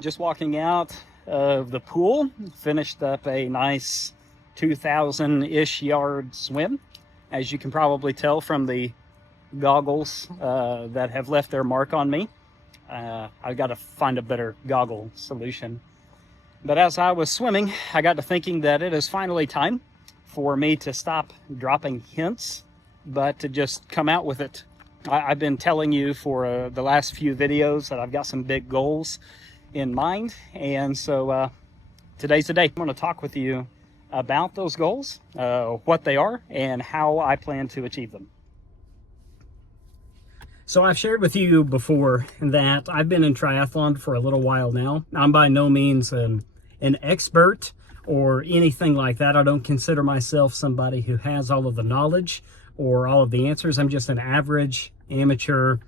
Just walking out of the pool, finished up a nice 2,000-ish yard swim. As you can probably tell from the goggles that have left their mark on me. I've got to find a better goggle solution. But as I was swimming, I got to thinking that it is finally time for me to stop dropping hints, but to just come out with it. I've been telling you for the last few videos that I've got some big goals in mind, and so today's the day. I'm going to talk with you about those goals, what they are, and how I plan to achieve them. So I've shared with you before that I've been in triathlon for a little while now. I'm by no means an expert or anything like that. I don't consider myself somebody who has all of the knowledge or all of the answers. I'm just an average amateur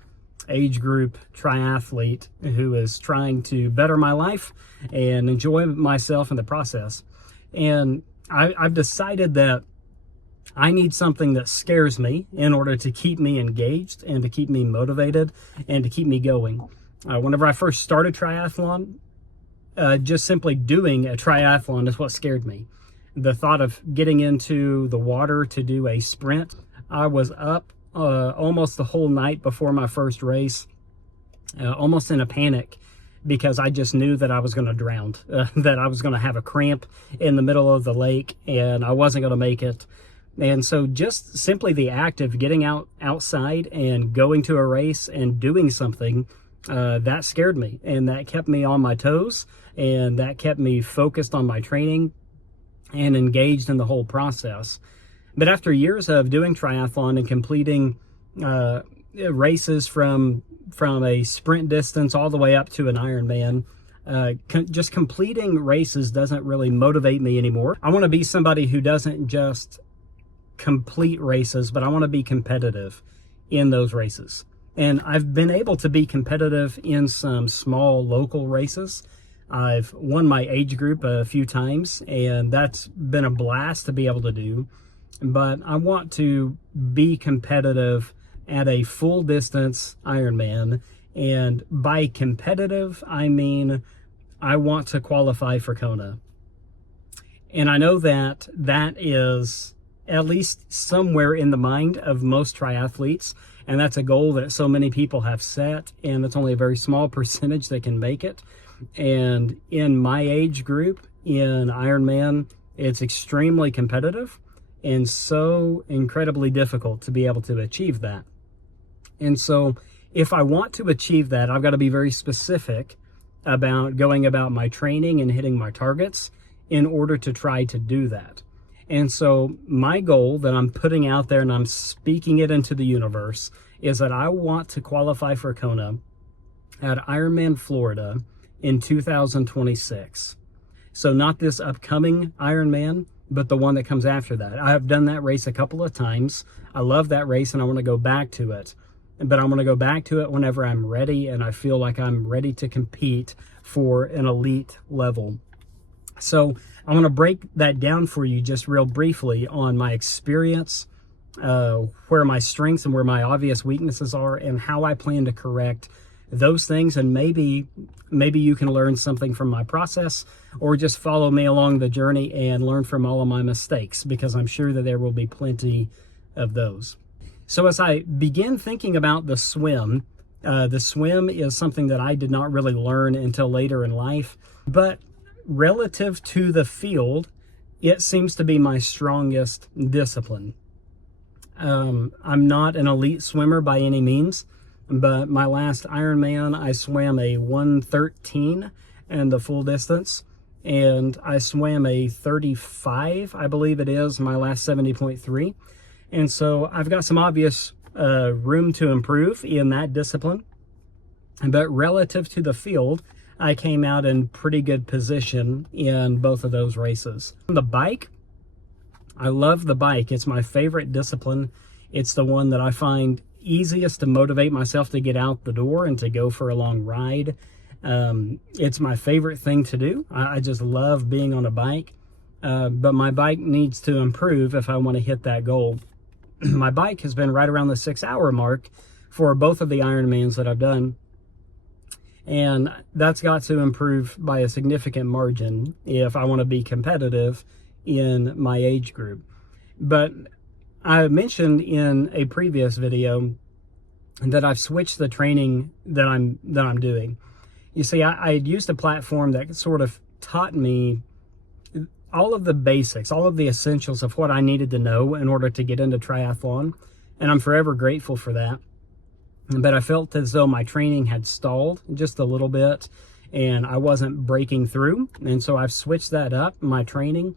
age group triathlete who is trying to better my life and enjoy myself in the process. And I've decided that I need something that scares me in order to keep me engaged and to keep me motivated and to keep me going. Whenever I first started triathlon, just simply doing a triathlon is what scared me. The thought of getting into the water to do a sprint, I was up almost the whole night before my first race, almost in a panic, because I just knew that I was going to drown, that I was going to have a cramp in the middle of the lake and I wasn't going to make it. And so just simply the act of getting outside and going to a race and doing something, that scared me, and that kept me on my toes, and that kept me focused on my training and engaged in the whole process. But after years of doing triathlon and completing races from a sprint distance all the way up to an Ironman, just completing races doesn't really motivate me anymore. I want to be somebody who doesn't just complete races, but I want to be competitive in those races. And I've been able to be competitive in some small local races. I've won my age group a few times, and that's been a blast to be able to do. But I want to be competitive at a full distance Ironman. And by competitive, I mean I want to qualify for Kona. And I know that that is at least somewhere in the mind of most triathletes, and that's a goal that so many people have set, and it's only a very small percentage that can make it. And in my age group, in Ironman, it's extremely competitive and so incredibly difficult to be able to achieve that. And so if I want to achieve that, I've got to be very specific about going about my training and hitting my targets in order to try to do that. And so my goal that I'm putting out there, and I'm speaking it into the universe, is that I want to qualify for Kona at Ironman Florida in 2026. So not this upcoming Ironman, but the one that comes after that. I have done that race a couple of times. I love that race and I want to go back to it. But I want to go back to it whenever I'm ready and I feel like I'm ready to compete for an elite level. So I want to break that down for you just real briefly on my experience, where my strengths and where my obvious weaknesses are, and how I plan to correct those things. And maybe you can learn something from my process, or just follow me along the journey and learn from all of my mistakes, because I'm sure that there will be plenty of those. So as I begin thinking about the swim is something that I did not really learn until later in life, but relative to the field, it seems to be my strongest discipline. I'm not an elite swimmer by any means, but my last Ironman, I swam a 1:13 in the full distance, and I swam a 35, I believe it is, my last 70.3. And so I've got some obvious room to improve in that discipline. But relative to the field, I came out in pretty good position in both of those races. The bike, I love the bike. It's my favorite discipline. It's the one that I find easiest to motivate myself to get out the door and to go for a long ride. It's my favorite thing to do. I just love being on a bike. But my bike needs to improve if I want to hit that goal. My bike has been right around the 6-hour mark for both of the Ironmans that I've done. And that's got to improve by a significant margin if I want to be competitive in my age group. But I mentioned in a previous video that I've switched the training that I'm doing. You see, I had used a platform that sort of taught me all of the basics, all of the essentials of what I needed to know in order to get into triathlon, and I'm forever grateful for that. But I felt as though my training had stalled just a little bit and I wasn't breaking through, and so I've switched that up, my training,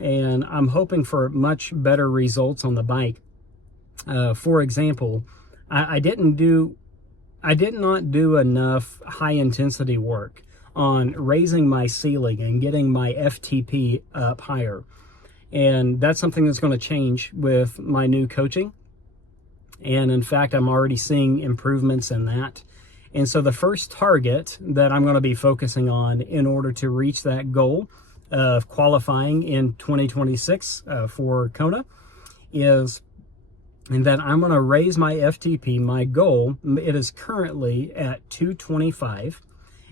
and I'm hoping for much better results on the bike. For example, I did not do enough high intensity work on raising my ceiling and getting my FTP up higher. And that's something that's going to change with my new coaching. And in fact, I'm already seeing improvements in that. And so the first target that I'm going to be focusing on in order to reach that goal of qualifying in 2026 for Kona is that I'm going to raise my FTP. My goal, it is currently at 225,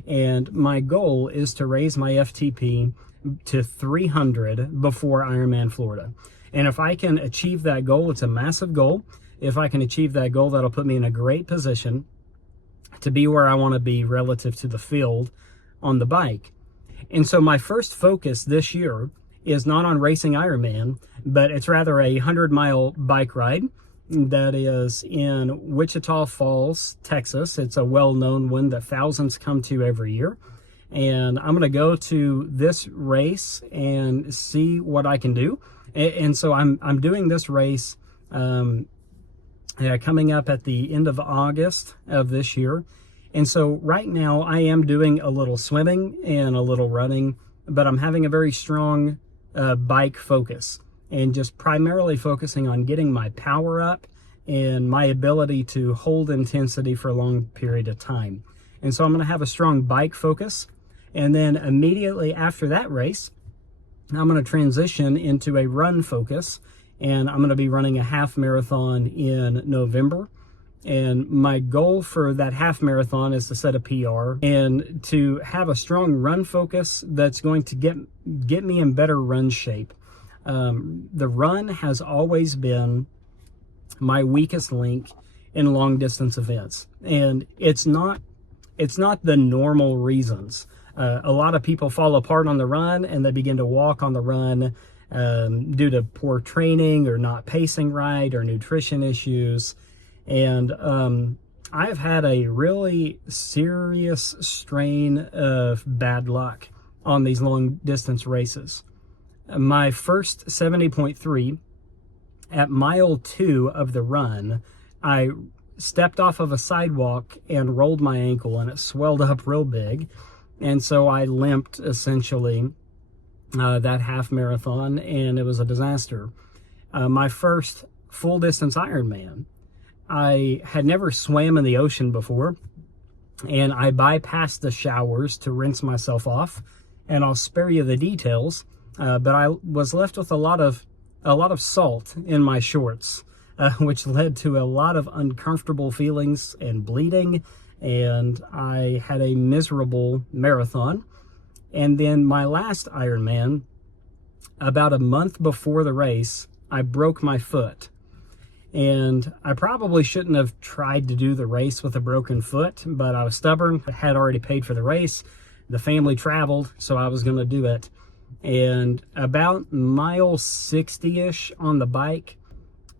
and my goal is to raise my FTP to 300 before Ironman Florida. And if I can achieve that goal, it's a massive goal. If I can achieve that goal, that'll put me in a great position to be where I want to be relative to the field on the bike. And so my first focus this year is not on racing Ironman, but it's rather a 100-mile bike ride that is in Wichita Falls, Texas. It's a well-known one that thousands come to every year. And I'm going to go to this race and see what I can do. And so I'm doing this race coming up at the end of August of this year. And so right now I am doing a little swimming and a little running, but I'm having a very strong bike focus and just primarily focusing on getting my power up and my ability to hold intensity for a long period of time. And so I'm going to have a strong bike focus. And then immediately after that race, I'm going to transition into a run focus. And I'm going to be running a half marathon in November. And my goal for that half marathon is to set a PR and to have a strong run focus that's going to get me in better run shape. The run has always been my weakest link in long distance events. And it's not the normal reasons. A lot of people fall apart on the run and they begin to walk on the run due to poor training or not pacing right or nutrition issues. And I've had a really serious strain of bad luck on these long distance races. My first 70.3 at mile 2 of the run, I stepped off of a sidewalk and rolled my ankle and it swelled up real big. And so I limped essentially that half marathon, and it was a disaster. My first full distance Ironman, I had never swam in the ocean before, and I bypassed the showers to rinse myself off, and I'll spare you the details, but I was left with a lot of salt in my shorts, which led to a lot of uncomfortable feelings and bleeding, and I had a miserable marathon. And then my last Ironman, about a month before the race, I broke my foot. And I probably shouldn't have tried to do the race with a broken foot, but I was stubborn. I had already paid for the race. The family traveled, so I was going to do it. And about mile 60-ish on the bike,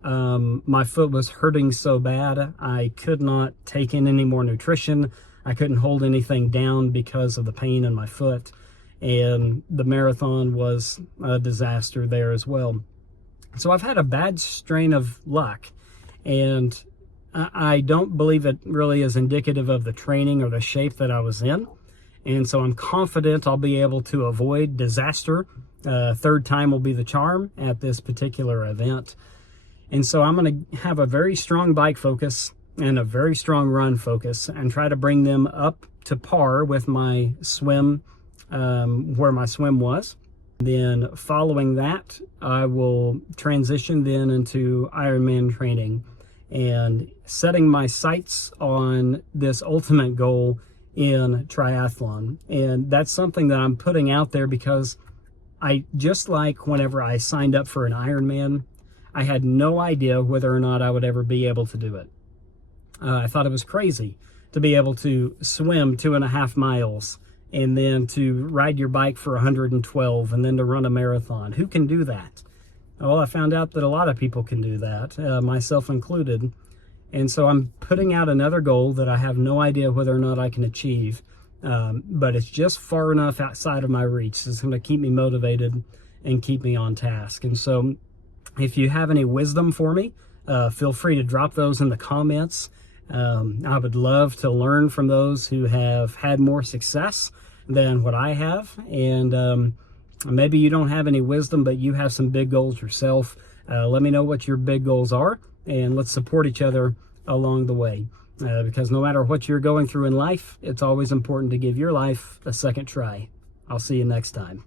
my foot was hurting so bad, I could not take in any more nutrition. I couldn't hold anything down because of the pain in my foot. And the marathon was a disaster there as well. So I've had a bad strain of luck, and I don't believe it really is indicative of the training or the shape that I was in. And so I'm confident I'll be able to avoid disaster. Third time will be the charm at this particular event. And so I'm going to have a very strong bike focus and a very strong run focus and try to bring them up to par with my swim, where my swim was. Then following that, I will transition then into Ironman training and setting my sights on this ultimate goal in triathlon. And that's something that I'm putting out there because I, just like whenever I signed up for an Ironman, I had no idea whether or not I would ever be able to do it. I thought it was crazy to be able to swim 2.5 miles and then to ride your bike for 112 and then to run a marathon. Who can do that? Well, I found out that a lot of people can do that, myself included. And so I'm putting out another goal that I have no idea whether or not I can achieve. But it's just far enough outside of my reach. It's going to keep me motivated and keep me on task. And so if you have any wisdom for me, feel free to drop those in the comments. I would love to learn from those who have had more success than what I have. And maybe you don't have any wisdom, but you have some big goals yourself. Let me know what your big goals are, and let's support each other along the way. Because no matter what you're going through in life, it's always important to give your life a second try. I'll see you next time.